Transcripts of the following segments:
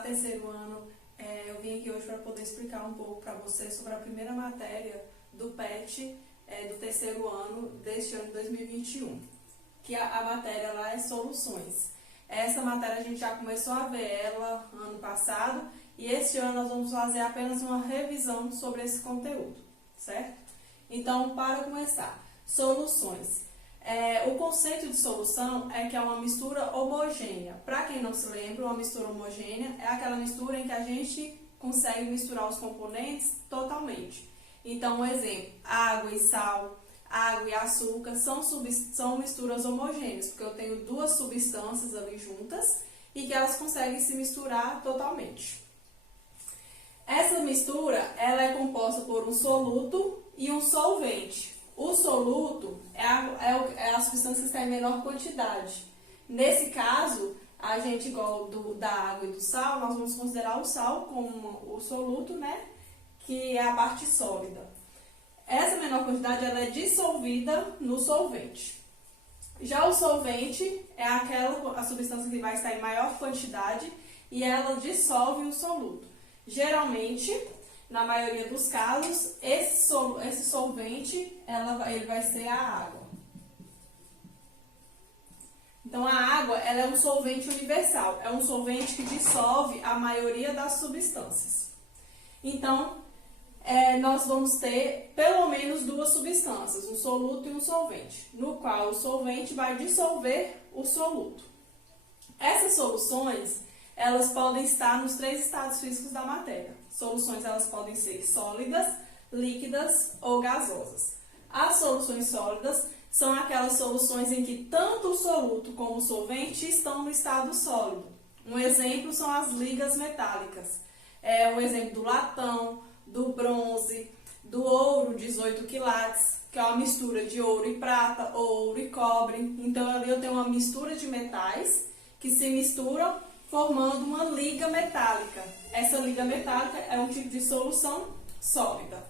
terceiro ano. Eu vim aqui hoje para poder explicar um pouco para vocês sobre a primeira matéria do PET do terceiro ano deste ano de 2021, que a matéria lá é soluções. Essa matéria a gente já começou a ver ela ano passado e este ano nós vamos fazer apenas uma revisão sobre esse conteúdo, certo? Então, para começar, soluções. O conceito de solução é que é uma mistura homogênea. Para quem não se lembra, uma mistura homogênea é aquela mistura em que a gente consegue misturar os componentes totalmente. Então, um exemplo, água e sal, água e açúcar são misturas homogêneas, porque eu tenho duas substâncias ali juntas e que elas conseguem se misturar totalmente. Essa mistura ela é composta por um soluto e um solvente. O soluto é a substância que está em menor quantidade. Nesse caso, a gente, igual da água e do sal, nós vamos considerar o sal como o soluto, né? Que é a parte sólida. Essa menor quantidade ela é dissolvida no solvente. Já o solvente é a substância que vai estar em maior quantidade e ela dissolve o soluto. Geralmente, na maioria dos casos, esse solvente ele vai ser a água. Então, a água ela é um solvente universal, é um solvente que dissolve a maioria das substâncias. Então, nós vamos ter pelo menos duas substâncias, um soluto e um solvente, no qual o solvente vai dissolver o soluto. Essas soluções elas podem estar nos três estados físicos da matéria. Soluções elas podem ser sólidas, líquidas ou gasosas. As soluções sólidas são aquelas soluções em que tanto o soluto como o solvente estão no estado sólido. Um exemplo são as ligas metálicas. Um exemplo do latão, do bronze, do ouro 18 quilates, que é uma mistura de ouro e prata, ou ouro e cobre. Então ali eu tenho uma mistura de metais que se misturam formando uma liga metálica. Essa liga metálica é um tipo de solução sólida.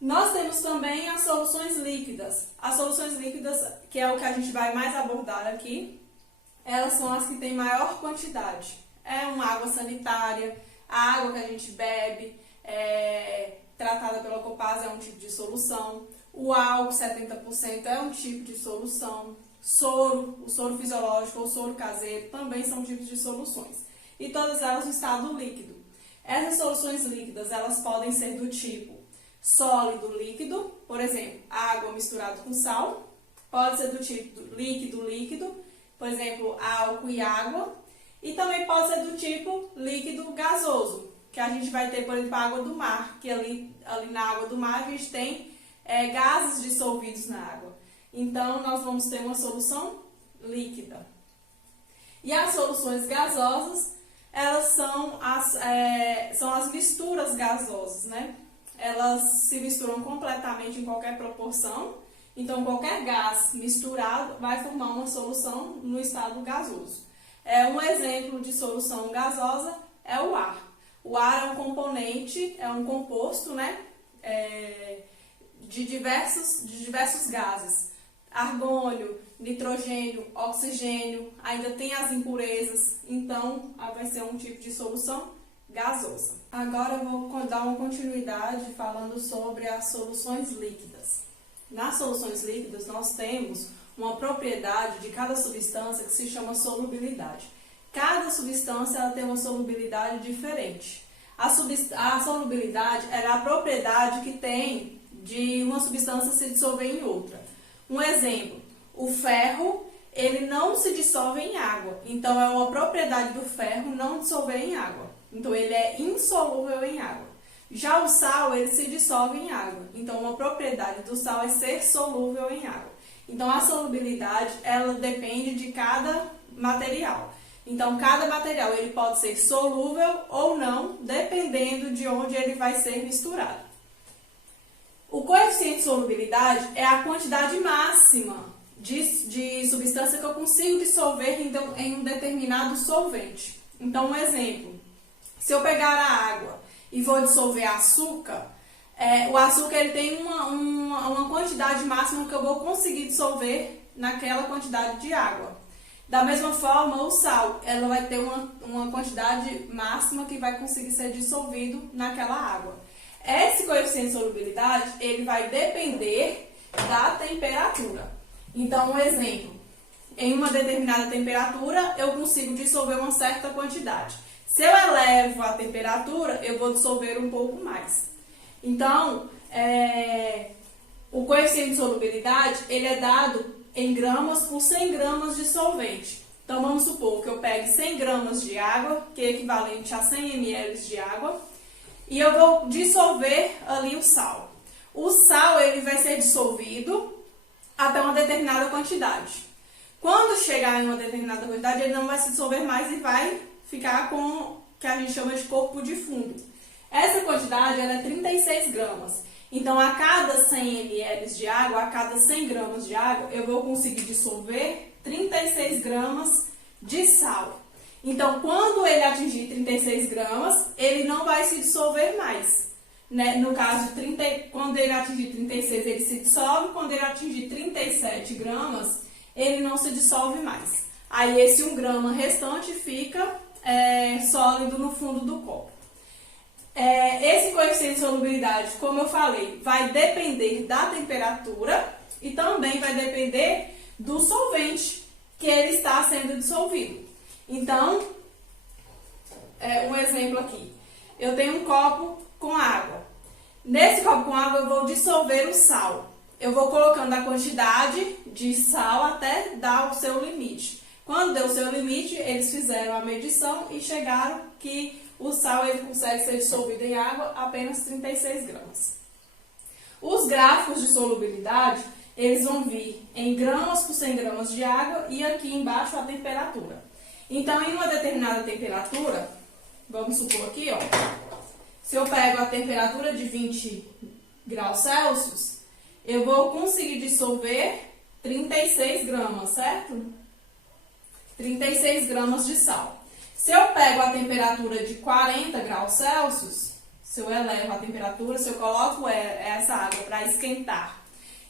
Nós temos também as soluções líquidas. As soluções líquidas, que é o que a gente vai mais abordar aqui, elas são as que têm maior quantidade. É uma água sanitária, a água que a gente bebe, tratada pela Copasa é um tipo de solução. O álcool 70% é um tipo de solução. O soro fisiológico ou soro caseiro também são tipos de soluções. E todas elas no estado líquido. Essas soluções líquidas, elas podem ser do tipo sólido líquido, por exemplo, água misturada com sal. Pode ser do tipo líquido, por exemplo, álcool e água. E também pode ser do tipo líquido gasoso, que a gente vai ter, por exemplo, a água do mar, que ali na água do mar a gente tem gases dissolvidos na água. Então, nós vamos ter uma solução líquida. E as soluções gasosas, elas são as misturas gasosas, né? Elas se misturam completamente em qualquer proporção. Então, qualquer gás misturado vai formar uma solução no estado gasoso. Um exemplo de solução gasosa é o ar. O ar é um componente, é um composto, né? De diversos gases. Argônio, nitrogênio, oxigênio, ainda tem as impurezas, então vai ser um tipo de solução gasosa. Agora eu vou dar uma continuidade falando sobre as soluções líquidas. Nas soluções líquidas nós temos uma propriedade de cada substância que se chama solubilidade. Cada substância ela tem uma solubilidade diferente. A solubilidade é a propriedade que tem de uma substância se dissolver em outra. Um exemplo, o ferro, ele não se dissolve em água. Então, é uma propriedade do ferro não dissolver em água. Então, ele é insolúvel em água. Já o sal, ele se dissolve em água. Então, uma propriedade do sal é ser solúvel em água. Então, a solubilidade, ela depende de cada material. Então, cada material, ele pode ser solúvel ou não, dependendo de onde ele vai ser misturado. O coeficiente de solubilidade é a quantidade máxima de substância que eu consigo dissolver em um determinado solvente. Então, um exemplo, se eu pegar a água e vou dissolver açúcar, o açúcar ele tem uma quantidade máxima que eu vou conseguir dissolver naquela quantidade de água. Da mesma forma, o sal, ela vai ter uma quantidade máxima que vai conseguir ser dissolvido naquela água. Esse coeficiente de solubilidade, ele vai depender da temperatura. Então, um exemplo, em uma determinada temperatura, eu consigo dissolver uma certa quantidade. Se eu elevo a temperatura, eu vou dissolver um pouco mais. Então, o coeficiente de solubilidade, ele é dado em gramas por 100 gramas de solvente. Então, vamos supor que eu pegue 100 gramas de água, que é equivalente a 100 ml de água, e eu vou dissolver ali o sal. O sal, ele vai ser dissolvido até uma determinada quantidade. Quando chegar em uma determinada quantidade, ele não vai se dissolver mais e vai ficar com o que a gente chama de corpo de fundo. Essa quantidade, ela é 36 gramas. Então, a cada 100 ml de água, a cada 100 gramas de água, eu vou conseguir dissolver 36 gramas de sal. Então, quando ele atingir 36 gramas, ele não vai se dissolver mais. Né? No caso, quando ele atingir 36, ele se dissolve. Quando ele atingir 37 gramas, ele não se dissolve mais. Aí, esse 1 grama restante fica sólido no fundo do copo. Esse coeficiente de solubilidade, como eu falei, vai depender da temperatura e também vai depender do solvente que ele está sendo dissolvido. Então, um exemplo aqui. Eu tenho um copo com água. Nesse copo com água eu vou dissolver o sal. Eu vou colocando a quantidade de sal até dar o seu limite. Quando deu o seu limite, eles fizeram a medição e chegaram que o sal ele consegue ser dissolvido em água apenas 36 gramas. Os gráficos de solubilidade, eles vão vir em gramas por 100 gramas de água e aqui embaixo a temperatura. Então, em uma determinada temperatura, vamos supor aqui, ó, se eu pego a temperatura de 20 graus Celsius, eu vou conseguir dissolver 36 gramas, certo? 36 gramas de sal. Se eu pego a temperatura de 40 graus Celsius, se eu elevo a temperatura, se eu coloco essa água para esquentar,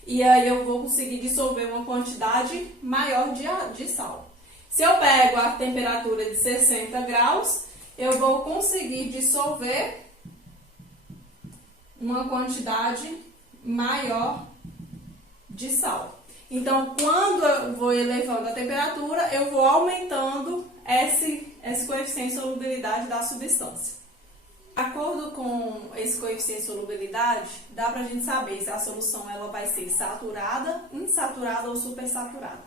e aí eu vou conseguir dissolver uma quantidade maior de sal. Se eu pego a temperatura de 60 graus, eu vou conseguir dissolver uma quantidade maior de sal. Então, quando eu vou elevando a temperatura, eu vou aumentando esse coeficiente de solubilidade da substância. De acordo com esse coeficiente de solubilidade, dá pra gente saber se a solução ela vai ser saturada, insaturada ou supersaturada.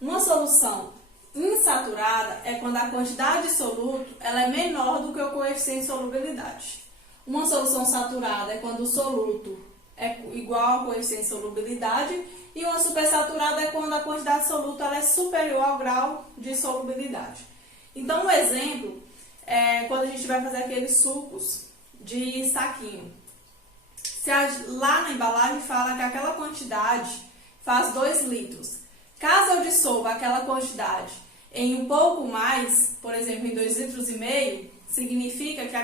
Uma solução insaturada é quando a quantidade de soluto ela é menor do que o coeficiente de solubilidade. Uma solução saturada é quando o soluto é igual ao coeficiente de solubilidade, e uma supersaturada é quando a quantidade de soluto ela é superior ao grau de solubilidade. Então, um exemplo é quando a gente vai fazer aqueles sucos de saquinho. Lá na embalagem fala que aquela quantidade faz 2 litros. Caso eu dissolva aquela quantidade em um pouco mais, por exemplo, em 2,5 litros, significa que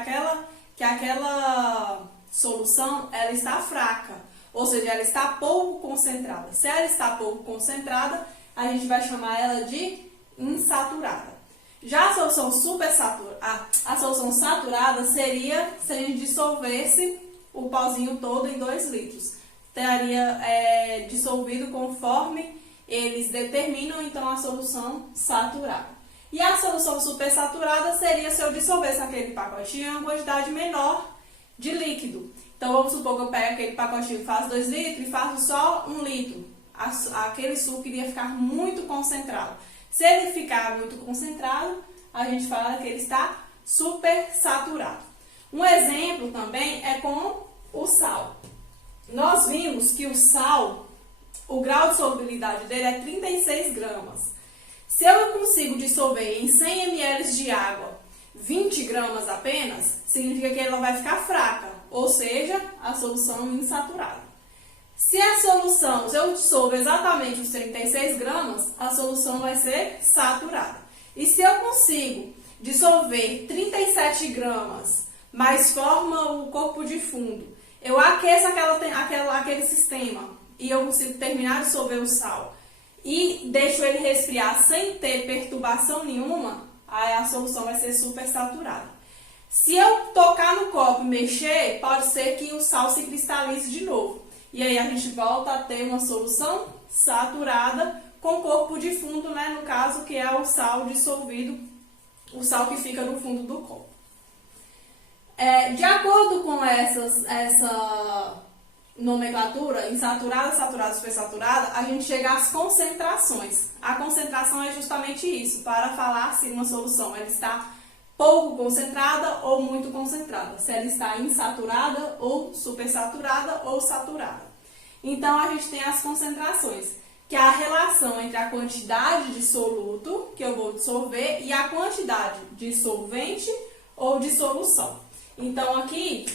aquela solução ela está fraca, ou seja, ela está pouco concentrada. Se ela está pouco concentrada, a gente vai chamar ela de insaturada. Já a solução a solução saturada seria se a gente dissolvesse o pozinho todo em 2 litros. Estaria dissolvido conforme eles determinam, então, a solução saturada. E a solução supersaturada seria se eu dissolvesse aquele pacotinho em uma quantidade menor de líquido. Então, vamos supor que eu pego aquele pacotinho que faz 2 litros e faço só 1 litro. Aquele suco iria ficar muito concentrado. Se ele ficar muito concentrado, a gente fala que ele está supersaturado. Um exemplo também é com o sal. Nós vimos que o sal, o grau de solubilidade dele é 36 gramas. Se eu consigo dissolver em 100 ml de água 20 gramas apenas, significa que ela vai ficar fraca, ou seja, a solução insaturada. Se a solução, se eu dissolvo exatamente os 36 gramas, a solução vai ser saturada. E se eu consigo dissolver 37 gramas, mas forma o corpo de fundo, eu aqueço aquele sistema e eu consigo terminar de dissolver o sal, e deixo ele resfriar sem ter perturbação nenhuma, aí a solução vai ser supersaturada. Se eu tocar no copo e mexer, pode ser que o sal se cristalize de novo. E aí a gente volta a ter uma solução saturada com corpo de fundo, né? No caso, que é o sal dissolvido, o sal que fica no fundo do copo. De acordo com essa nomenclatura, insaturada, saturada, supersaturada, a gente chega às concentrações. A concentração é justamente isso, para falar se uma solução ela está pouco concentrada ou muito concentrada, se ela está insaturada ou supersaturada ou saturada. Então, a gente tem as concentrações, que é a relação entre a quantidade de soluto que eu vou dissolver e a quantidade de solvente ou de solução. Então, aqui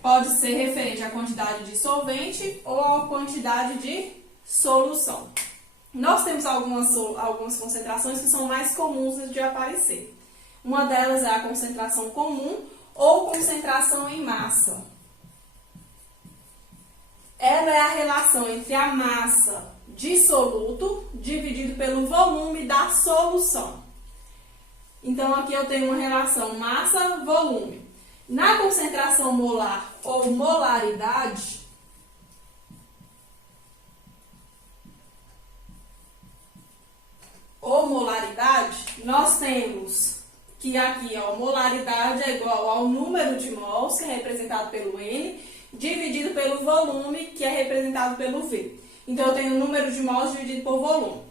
pode ser referente à quantidade de solvente ou à quantidade de solução. Nós temos algumas concentrações que são mais comuns de aparecer. Uma delas é a concentração comum ou concentração em massa. Ela é a relação entre a massa de soluto dividido pelo volume da solução. Então, aqui eu tenho uma relação massa-volume. Na concentração molar ou molaridade, nós temos que aqui, ó, molaridade é igual ao número de mols, que é representado pelo N, dividido pelo volume, que é representado pelo V. Então, eu tenho o número de mols dividido por volume.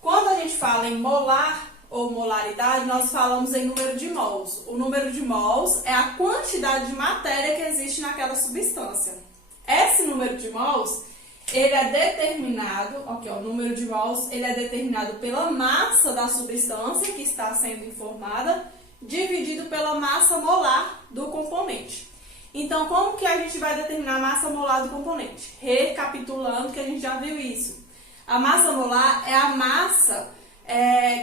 Quando a gente fala em molar ou molaridade, nós falamos em número de mols. O número de mols é a quantidade de matéria que existe naquela substância. Esse número de mols, ele é determinado, aqui, ó, o número de mols, ele é determinado pela massa da substância que está sendo informada, dividido pela massa molar do componente. Então, como que a gente vai determinar a massa molar do componente? Recapitulando, que a gente já viu isso. A massa molar é a massa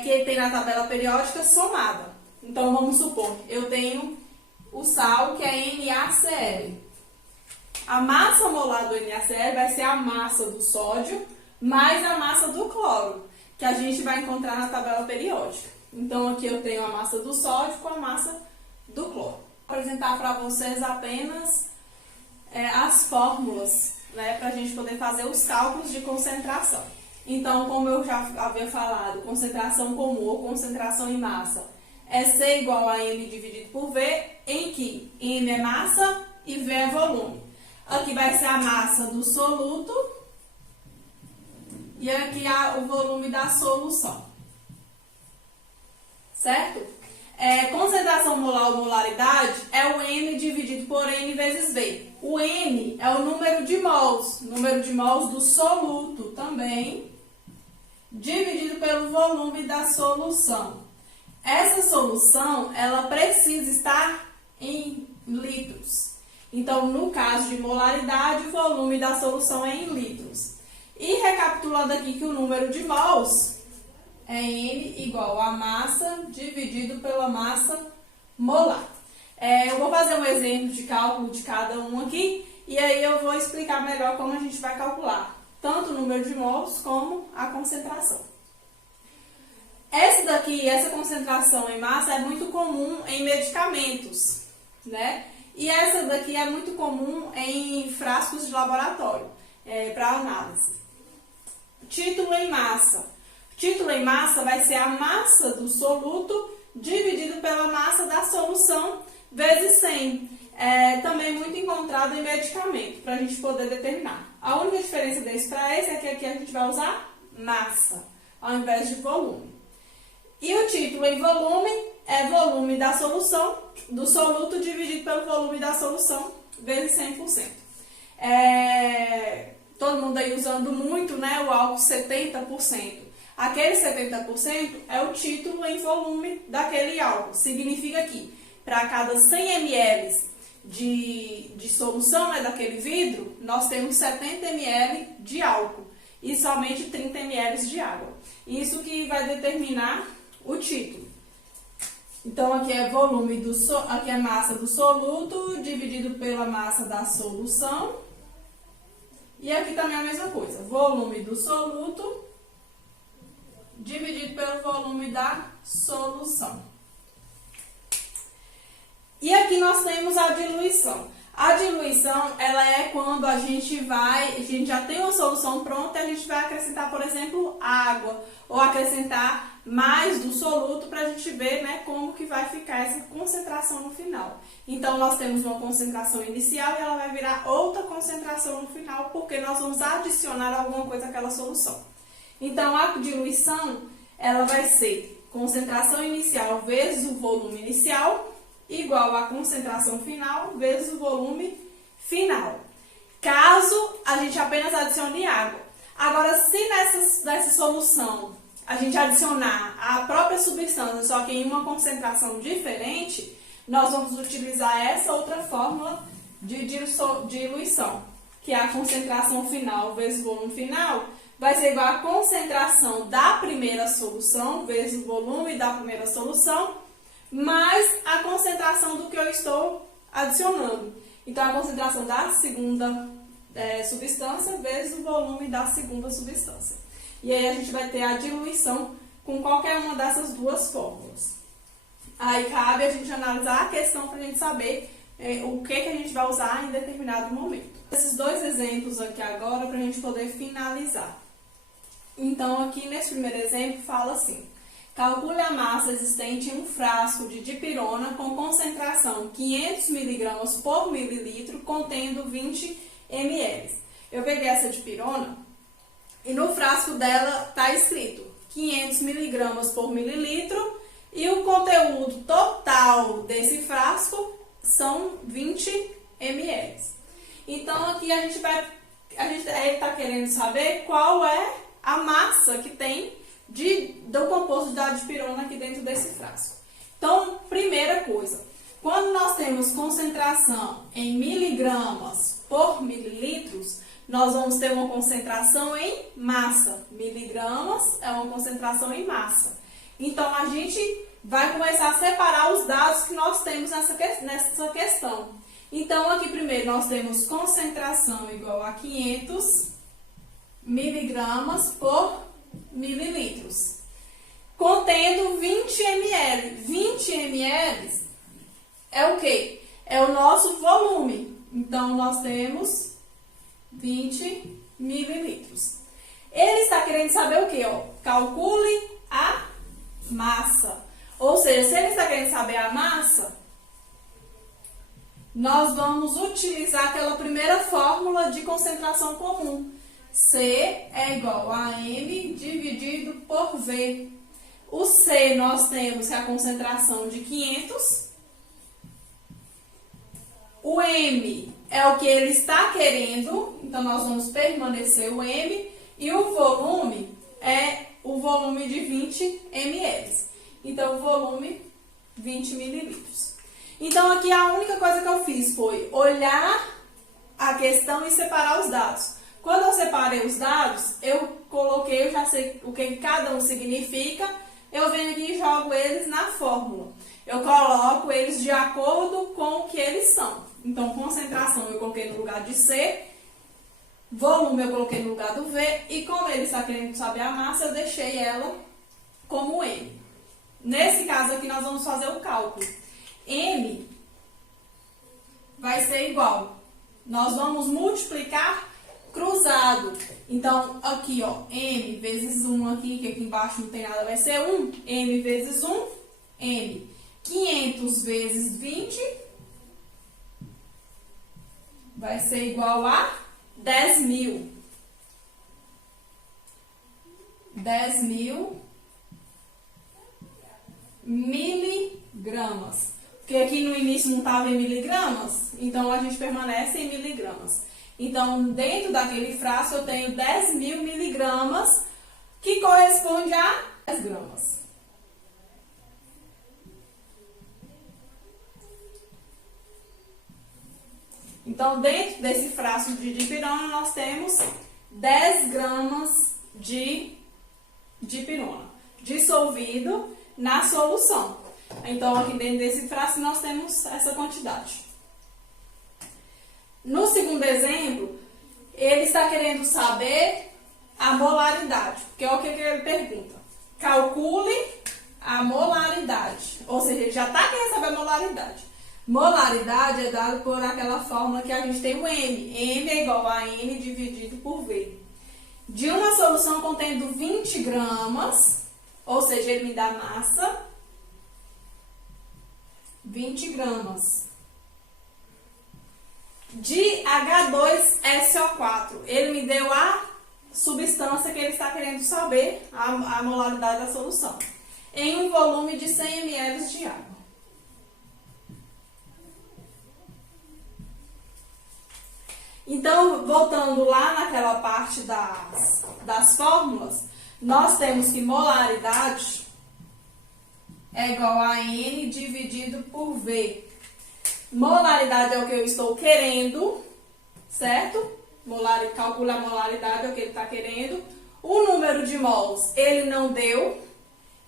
que tem na tabela periódica somada. Então, vamos supor, eu tenho o sal, que é NaCl. A massa molar do NaCl vai ser a massa do sódio mais a massa do cloro, que a gente vai encontrar na tabela periódica. Então, aqui eu tenho a massa do sódio com a massa do cloro. Vou apresentar para vocês apenas as fórmulas, né, para a gente poder fazer os cálculos de concentração. Então, como eu já havia falado, concentração comum ou concentração em massa é C igual a M dividido por V, em que M é massa e V é volume. Aqui vai ser a massa do soluto e aqui o volume da solução. Certo? Concentração molar ou molaridade é o M dividido por N vezes V. O N é o número de mols do soluto também, dividido pelo volume da solução. Essa solução, ela precisa estar em litros. Então, no caso de molaridade, o volume da solução é em litros. E recapitulando aqui que o número de mols é N igual a massa dividido pela massa molar. Eu vou fazer um exemplo de cálculo de cada um aqui e aí eu vou explicar melhor como a gente vai calcular tanto o número de mols como a concentração. Essa concentração em massa é muito comum em medicamentos, né? E essa daqui é muito comum em frascos de laboratório, para análise. Título em massa. Título em massa vai ser a massa do soluto dividido pela massa da solução vezes 100. Também muito encontrado em medicamento, para a gente poder determinar. A única diferença desse para esse é que aqui a gente vai usar massa, ao invés de volume. E o título em volume é volume da solução, do soluto dividido pelo volume da solução, vezes 100%. Todo mundo aí usando muito, né, o álcool 70%. Aquele 70% é o título em volume daquele álcool. Significa que para cada 100 ml de solução, né, daquele vidro, nós temos 70 ml de álcool e somente 30 ml de água. Isso que vai determinar o título. Então, aqui é volume aqui é massa do soluto dividido pela massa da solução. E aqui também é a mesma coisa. Volume do soluto dividido pelo volume da solução. E aqui nós temos a diluição. A diluição, ela é quando a gente já tem uma solução pronta e a gente vai acrescentar, por exemplo, água, ou acrescentar mais do soluto para a gente ver, né, como que vai ficar essa concentração no final. Então, nós temos uma concentração inicial e ela vai virar outra concentração no final, porque nós vamos adicionar alguma coisa àquela solução. Então, a diluição, ela vai ser concentração inicial vezes o volume inicial, igual a concentração final vezes o volume final, caso a gente apenas adicione água. Agora, se nessa solução a gente adicionar a própria substância, só que em uma concentração diferente, nós vamos utilizar essa outra fórmula de diluição, que é a concentração final vezes o volume final, vai ser igual a concentração da primeira solução vezes o volume da primeira solução, mais a concentração do que eu estou adicionando. Então, a concentração da segunda substância vezes o volume da segunda substância. E aí, a gente vai ter a diluição com qualquer uma dessas duas fórmulas. Aí, cabe a gente analisar a questão para a gente saber o que a gente vai usar em determinado momento. Esses dois exemplos aqui agora para a gente poder finalizar. Então, aqui nesse primeiro exemplo, fala assim: calcule a massa existente em um frasco de dipirona com concentração 500 mg por mililitro, contendo 20 ml. Eu peguei essa dipirona e no frasco dela está escrito 500 mg por mililitro e o conteúdo total desse frasco são 20 ml. Então, aqui ele está querendo saber qual é a massa que tem do composto da dipirona aqui dentro desse frasco. Então, primeira coisa, quando nós temos concentração em miligramas por mililitros, nós vamos ter uma concentração em massa. Miligramas é uma concentração em massa. Então, a gente vai começar a separar os dados que nós temos nessa questão. Então, aqui primeiro nós temos concentração igual a 500 miligramas por mililitros, contendo 20 ml. 20 ml é o quê? É o nosso volume. Então, nós temos 20 mililitros. Ele está querendo saber o quê? Calcule a massa. Ou seja, se ele está querendo saber a massa, nós vamos utilizar aquela primeira fórmula de concentração comum. C é igual a M dividido por V. O C nós temos que é a concentração de 500. O M é o que ele está querendo, então nós vamos permanecer o M. E o volume é o volume de 20 ml. Então, o volume 20 mililitros. Então, aqui a única coisa que eu fiz foi olhar a questão e separar os dados. Quando eu separei os dados, eu já sei o que cada um significa, eu venho aqui e jogo eles na fórmula. Eu coloco eles de acordo com o que eles são. Então, concentração eu coloquei no lugar de C, volume eu coloquei no lugar do V, e como ele está querendo saber a massa, eu deixei ela como M. Nesse caso aqui, nós vamos fazer o cálculo. M vai ser igual. Nós vamos multiplicar cruzado. Então, aqui, M vezes 1 aqui, que aqui embaixo não tem nada, vai ser 1. M vezes 1, M. 500 vezes 20 vai ser igual a 10.000. 10.000 miligramas. Porque aqui no início não estava em miligramas, então a gente permanece em miligramas. Então, dentro daquele frasco eu tenho 10.000 miligramas, que corresponde a 10 gramas. Então, dentro desse frasco de dipirona, nós temos 10 gramas de dipirona dissolvido na solução. Então, aqui dentro desse frasco, nós temos essa quantidade. No segundo exemplo, ele está querendo saber a molaridade, porque é o que ele pergunta. calcule a molaridade. Ou seja, já está aqui recebendo a molaridade. Molaridade é dado por aquela fórmula que a gente tem o M. M é igual a N dividido por V. De uma solução contendo 20 gramas, ou seja, ele me dá massa, 20 gramas. De H2SO4, ele me deu a substância que ele está querendo saber, a molaridade da solução, em um volume de 100 ml de água. Então, voltando lá naquela parte das fórmulas, nós temos que molaridade é igual a N dividido por V. Molaridade é o que eu estou querendo, certo? Calcula a molaridade é o que ele está querendo. O número de mols ele não deu.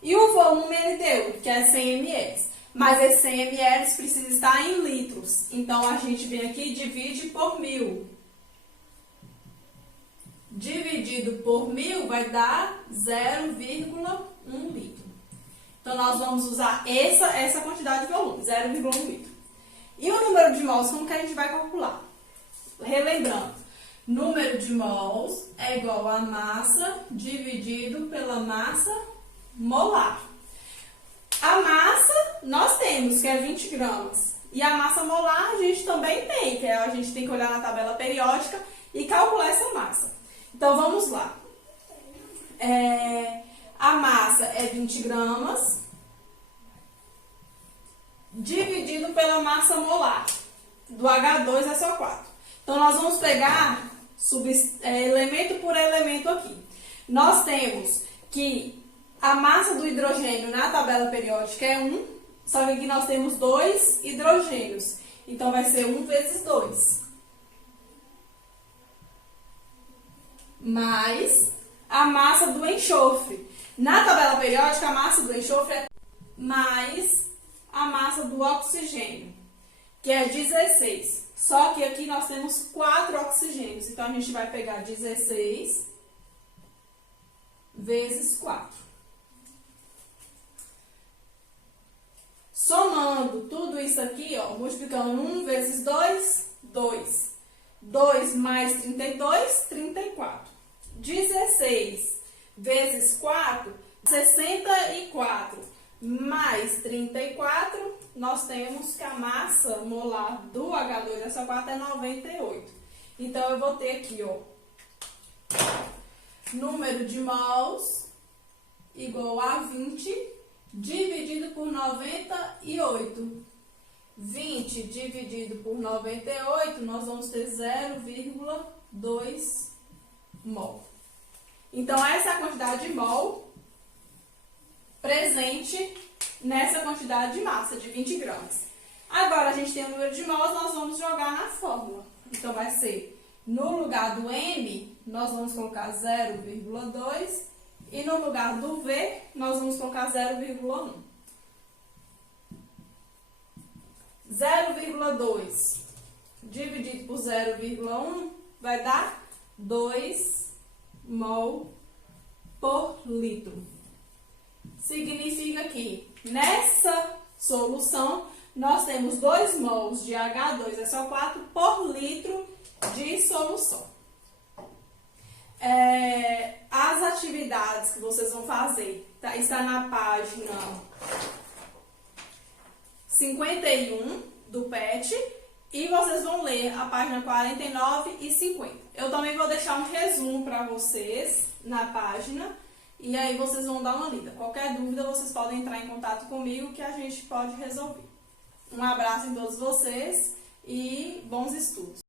E o volume ele deu, que é 100 ml. Mas esse 100 ml precisa estar em litros. Então, a gente vem aqui e divide por 1000. Dividido por 1000 vai dar 0,1 litro. Então, nós vamos usar essa quantidade de volume, 0,1 litro. E o número de mols, como que a gente vai calcular? Relembrando, número de mols é igual a massa dividido pela massa molar. A massa nós temos, que é 20 gramas. E a massa molar a gente também tem, que a gente tem que olhar na tabela periódica e calcular essa massa. Então, vamos lá. A massa é 20 gramas dividido pela massa molar do H2SO4. Então, nós vamos pegar elemento por elemento aqui. Nós temos que a massa do hidrogênio na tabela periódica é 1, só que aqui nós temos 2 hidrogênios. Então, vai ser 1 vezes 2. Mais a massa do enxofre. Na tabela periódica, a massa do enxofre é mais a massa do oxigênio, que é 16. Só que aqui nós temos 4 oxigênios. Então, a gente vai pegar 16 vezes 4. Somando tudo isso aqui, ó, multiplicando 1 vezes 2, 2. 2 mais 32, 34. 16 vezes 4, 64. Mais 34, nós temos que a massa molar do H2SO4 é 98. Então, eu vou ter aqui, ó, número de mols igual a 20 dividido por 98. 20 dividido por 98, nós vamos ter 0,2 mol. Então, essa é a quantidade de mol presente nessa quantidade de massa, de 20 gramas. Agora, a gente tem o número de mols, nós vamos jogar na fórmula. Então, vai ser, no lugar do M, nós vamos colocar 0,2 e no lugar do V, nós vamos colocar 0,1. 0,2 dividido por 0,1 vai dar 2 mol por litro. Significa que nessa solução nós temos 2 mols de H2SO4 por litro de solução. As atividades que vocês vão fazer está na página 51 do PET e vocês vão ler a página 49 e 50. Eu também vou deixar um resumo para vocês na página e aí vocês vão dar uma lida. Qualquer dúvida vocês podem entrar em contato comigo que a gente pode resolver. Um abraço em todos vocês e bons estudos!